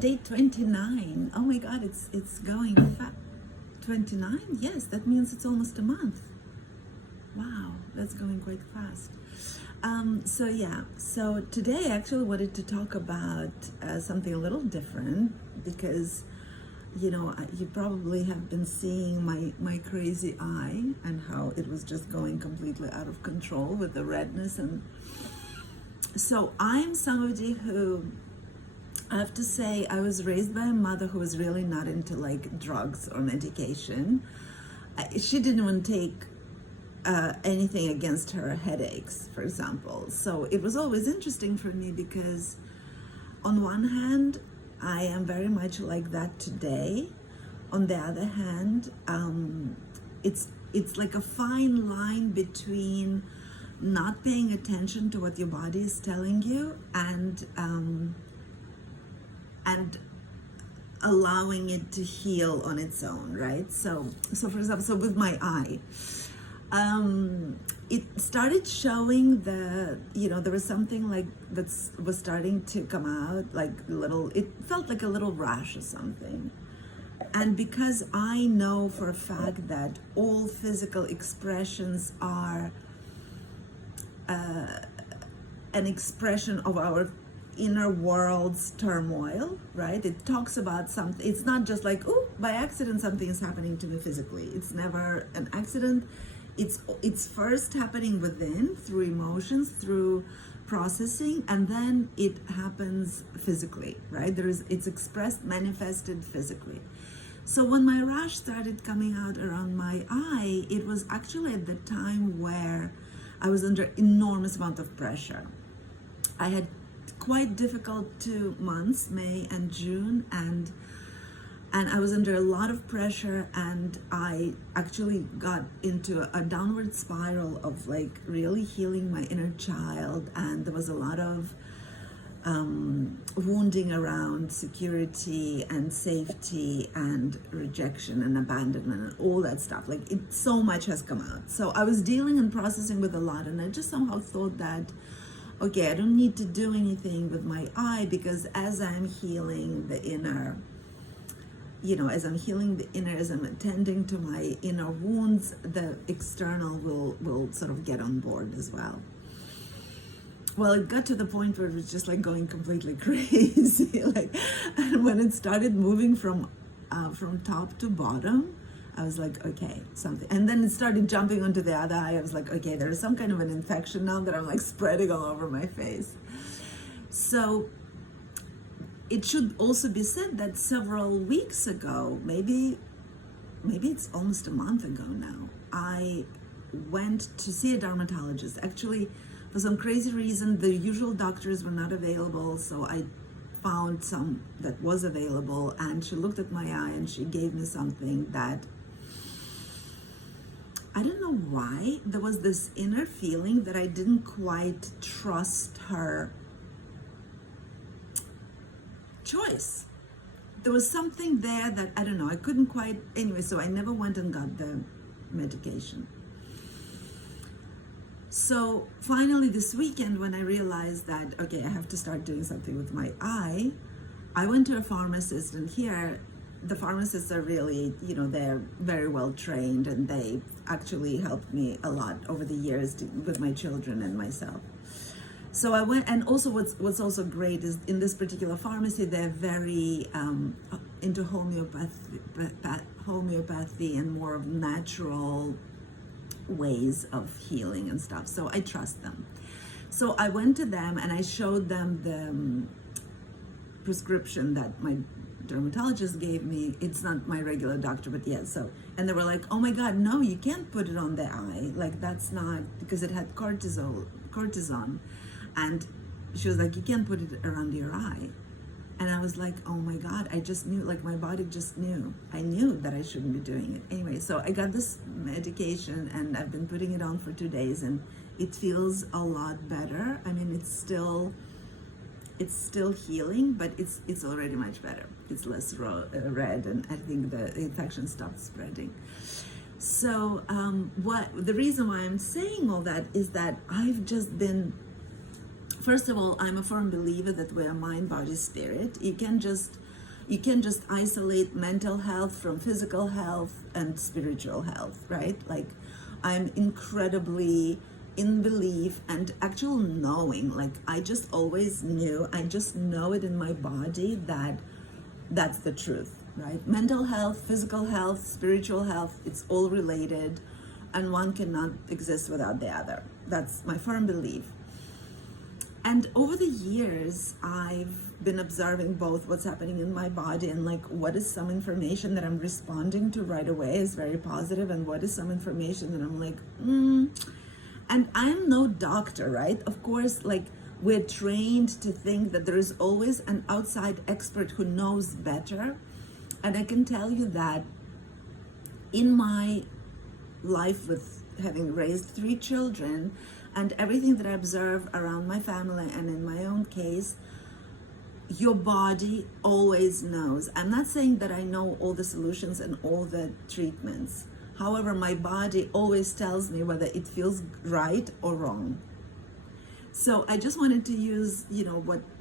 Day 29. Oh my God, it's going fast. 29? Yes, that means it's almost a month. Wow, that's going quite fast. So today I actually wanted to talk about something a little different because, you probably have been seeing my crazy eye and how it was just going completely out of control with the redness. And so I'm somebody who, I have to say, I was raised by a mother who was really not into like drugs or medication. She didn't even take anything against her headaches, for example. So it was always interesting for me because on one hand, I am very much like that today. On the other hand, it's like a fine line between not paying attention to what your body is telling you and allowing it to heal on its own, right? So for example, so with my eye, it started showing there was something like that was starting to come out, like it felt like a little rash or something. And because I know for a fact that all physical expressions are an expression of our inner world's turmoil, right? It talks about something. It's not just like, oh, by accident something is happening to me physically. It's never an accident. It's first happening within through emotions, through processing, and then it happens physically, right? It's expressed, manifested physically. So when my rash started coming out around my eye, it was actually at the time where I was under enormous amount of pressure. I had quite difficult 2 months, May and June, and I was under a lot of pressure, and I actually got into a downward spiral of like really healing my inner child, and there was a lot of wounding around security and safety and rejection and abandonment and all that stuff. Like so much has come out. So I was dealing and processing with a lot, and I just somehow thought that, okay, I don't need to do anything with my eye because as I'm healing the inner, as I'm attending to my inner wounds, the external will sort of get on board as well. Well, it got to the point where it was just like going completely crazy. And when it started moving from top to bottom, I was like, okay, something. And then it started jumping onto the other eye. I was like, okay, there's some kind of an infection now that I'm like spreading all over my face. So it should also be said that several weeks ago, maybe it's almost a month ago now, I went to see a dermatologist. Actually, for some crazy reason, the usual doctors were not available, so I found some that was available, and she looked at my eye and she gave me something that, I don't know why, there was this inner feeling that I didn't quite trust her choice. There was something there that, I don't know, I couldn't quite, anyway, so I never went and got the medication. So finally this weekend, when I realized that, okay, I have to start doing something with my eye, I went to a pharmacist, and here the pharmacists are really, they're very well trained, and they actually helped me a lot over the years with my children and myself. So I went, and also what's also great is in this particular pharmacy, they're very into homeopathy and more of natural ways of healing and stuff. So I trust them. So I went to them and I showed them the prescription that my dermatologist gave me. It's not my regular doctor, but yes. So, and they were like, oh my God, no, you can't put it on the eye. Like that's not, because it had cortisone. And she was like, you can't put it around your eye. And I was like, oh my God, I just knew, like my body just knew. I knew that I shouldn't be doing it. Anyway, so I got this medication and I've been putting it on for 2 days, and it feels a lot better. I mean, it's still healing, but it's already much better. It's less red, and I think the infection stopped spreading. So the reason why I'm saying all that is that I've just been First of all, I'm a firm believer that we're mind, body, spirit. You can just isolate mental health from physical health and spiritual health, right? Like, I'm incredibly in belief and actual knowing. Like, I just always knew, I just know it in my body that that's the truth, right? Mental health, physical health, spiritual health, it's all related, and one cannot exist without the other. That's my firm belief. And over the years, I've been observing both what's happening in my body and like what is some information that I'm responding to right away is very positive, and what is some information that I'm like, And I'm no doctor, right? Of course, like, we're trained to think that there is always an outside expert who knows better. And I can tell you that in my life, with having raised 3 children and everything that I observe around my family and in my own case, your body always knows. I'm not saying that I know all the solutions and all the treatments. However, my body always tells me whether it feels right or wrong. So I just wanted to use,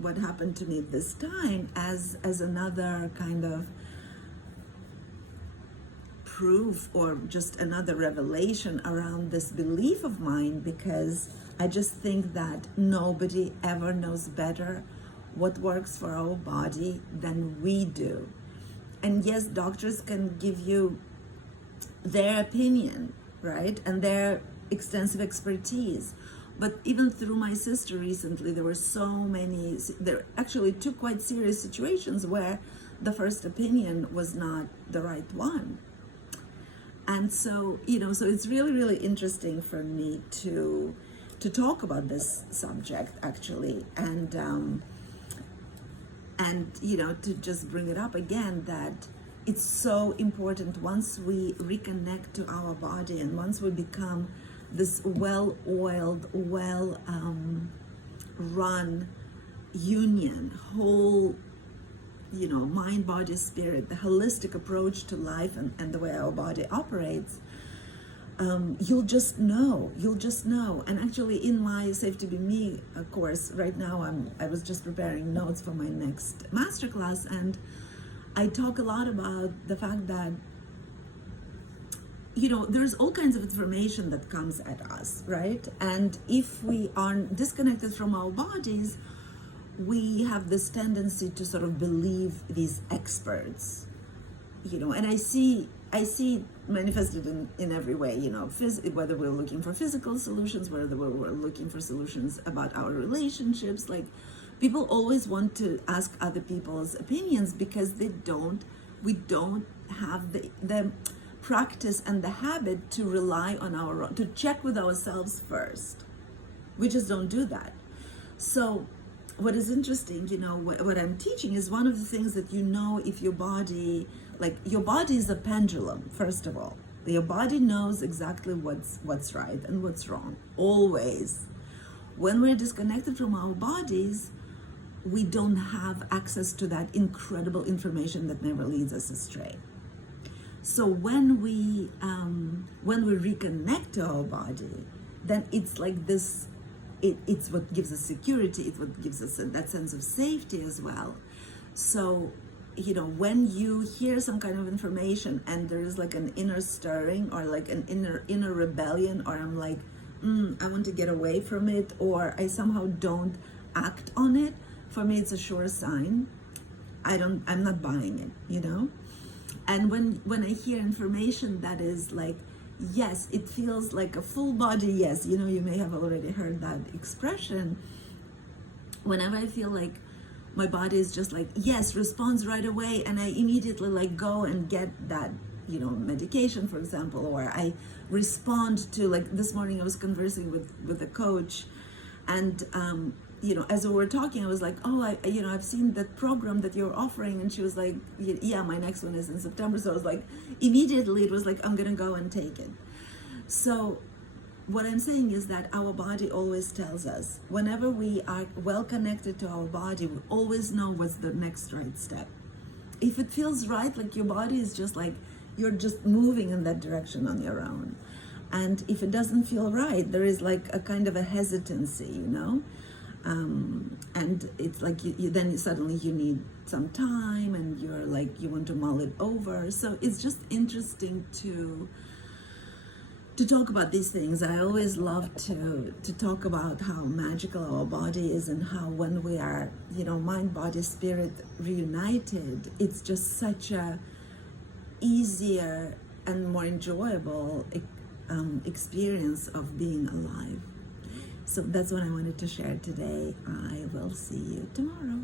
what happened to me this time as another kind of proof, or just another revelation around this belief of mine, because I just think that nobody ever knows better what works for our body than we do. And yes, doctors can give you their opinion, right? And their extensive expertise. But even through my sister recently, there were actually 2 quite serious situations where the first opinion was not the right one. And so, so it's really, really interesting for me to talk about this subject, actually, and to just bring it up again, that it's so important once we reconnect to our body, and once we become this well-oiled, run union, whole, mind, body, spirit, the holistic approach to life and the way our body operates, you'll just know. And actually, in my Safe to Be Me course right now, I was just preparing notes for my next masterclass, and I talk a lot about the fact that there's all kinds of information that comes at us, right? And if we are disconnected from our bodies, we have this tendency to sort of believe these experts, and I see manifested in every way, whether we're looking for physical solutions, whether we're looking for solutions about our relationships. Like, people always want to ask other people's opinions because we don't have the practice and the habit to rely on our own, to check with ourselves first. We just don't do that. So what is interesting, what I'm teaching is one of the things that if your body, your body is a pendulum, first of all. Your body knows exactly what's right and what's wrong, always. When we're disconnected from our bodies, we don't have access to that incredible information that never leads us astray. So when we reconnect to our body, then it's like this. It's what gives us security. It's what gives us that sense of safety as well. So, when you hear some kind of information and there is like an inner stirring, or like an inner rebellion, or I'm like, I want to get away from it, or I somehow don't act on it, for me it's a sure sign I'm not buying it, And when I hear information that is like, yes, it feels like a full body yes, you may have already heard that expression. Whenever I feel like my body is just like, yes, responds right away, and I immediately like go and get that, medication, for example, or I respond to, like, this morning I was conversing with a coach, and as we were talking, I was like, I've seen that program that you're offering, and she was like, yeah, my next one is in September. So I was like, immediately it was like, I'm gonna go and take it. So what I'm saying is that our body always tells us, whenever we are well connected to our body, we always know what's the next right step. If it feels right, like your body is just like, you're just moving in that direction on your own. And if it doesn't feel right, there is like a kind of a hesitancy, And it's like then suddenly you need some time, and you're like, you want to mull it over. So it's just interesting to talk about these things. I always love to talk about how magical our body is, and how when we are, mind, body, spirit reunited, it's just such a easier and more enjoyable experience of being alive. So that's what I wanted to share today. I will see you tomorrow.